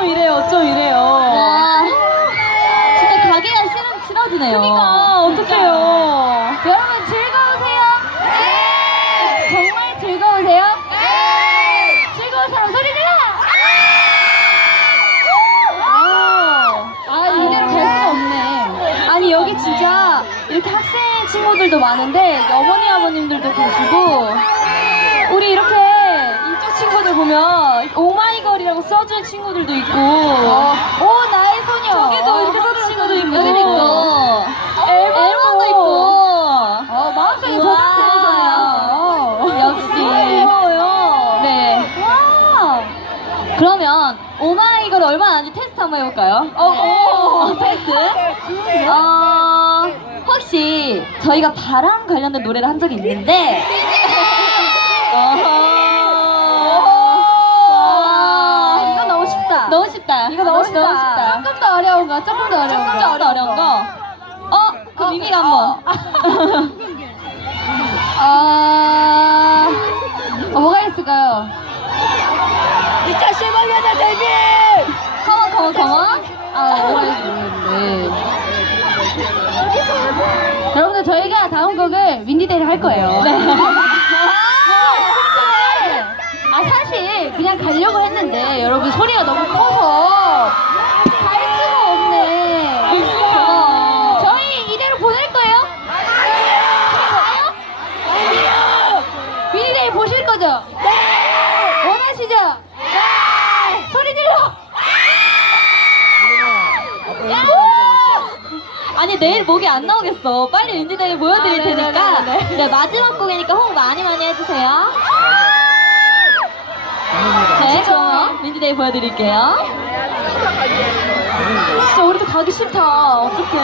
어쩜 이래요. 와, 진짜 가기가 싫어지네요. 그니까 어떡해요. 여러분 즐거우세요? 네! 정말 즐거우세요? 네! 즐거운 사람 소리 질러! 이대로 갈 수가 없네. 아니 여기 진짜 이렇게 학생 친구들도 많은데 어머니 아버님들도 계시고 우리 이렇게 이쪽 친구들 보면 오마이걸이라고 써준 친구들도 있고 오 나의 소녀. 저기도 이렇게 써준 친구도 있고 여기도 있고 앨범도 있고 마음속에 우와. 저장되잖아요. 역시 고마워요. 네. 와. 그러면 오마이걸 얼마나 하는지 테스트 한번 해볼까요? 테스트. 혹시 저희가 바람 관련된 노래를 한 적이 있는데 이거 너무 쉽다. 너무 쉽다. 이거 너무 쉽다. 조금 더 어려운 거, 조금 더 어려운 거. 그럼 미미가 한번. 뭐가 있을까요? 2015년의 데뷔! 컴온. 뭐가 있을지 모르겠는데. 여러분들 저희가 다음 곡을 윈디데이를 할 거예요. 네. 사실 그냥 가려고 했는데 여러분 소리가 너무 커서 갈 수가 없네. 저희 이대로 보낼 거예요? 가요? 윈디데이 보실 거죠? 네! 원하시죠? 네! 소리 질러! 아니 내일 목이 안 나오겠어. 빨리 윈디데이 보여드릴 테니까 네, 마지막 곡이니까 호응 많이 해주세요. 네, 그럼 윈디데이 보여드릴게요. 진짜 우리도 가기 싫다. 어떡해.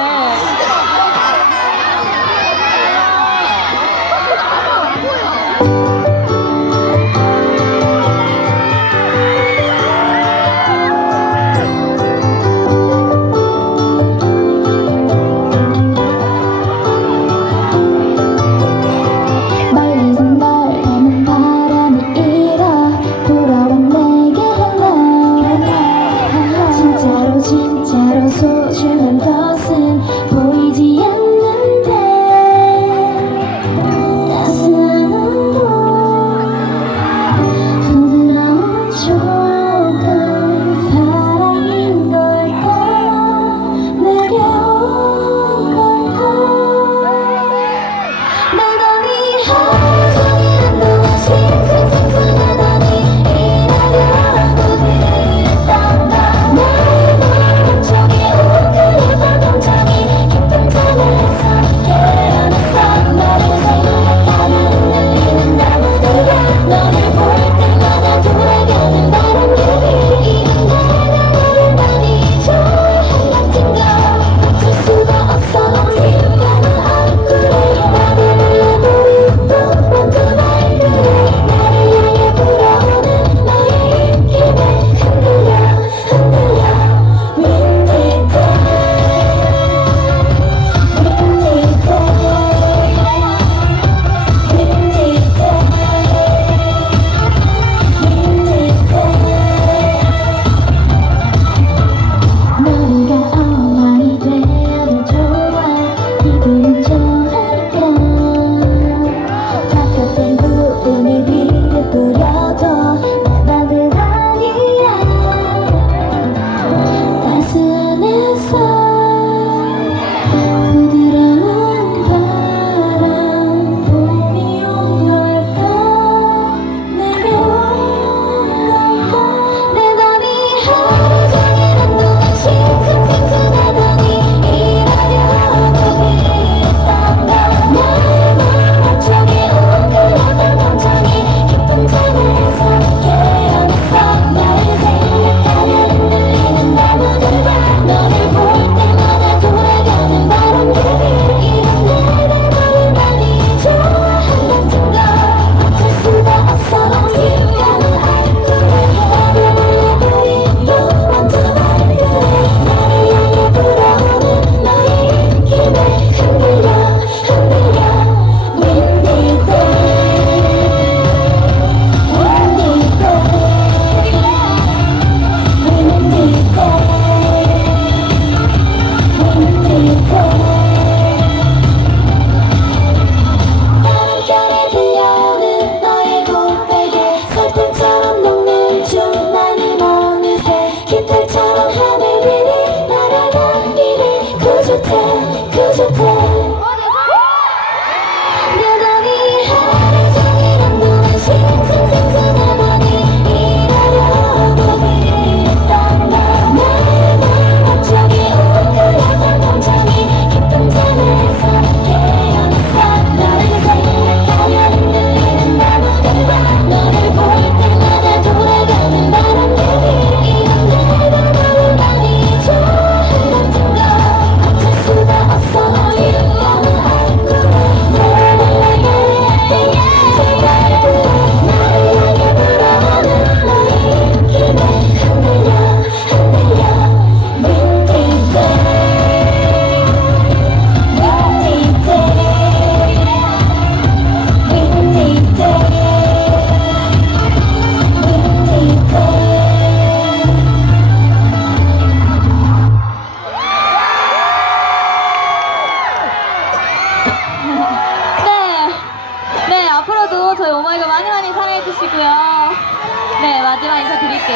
멀리서 널 닮은 바람이 일어 불어와 내게 흘러 진짜로 소중한 것은 보이지 않는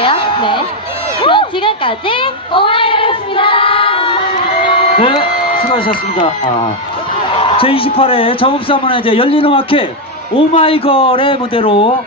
할게요. 네. 그럼 지금까지 오마이걸이었습니다. 네, 수고하셨습니다. 제28회 정읍사문화제 열린음악회 오마이걸의 무대로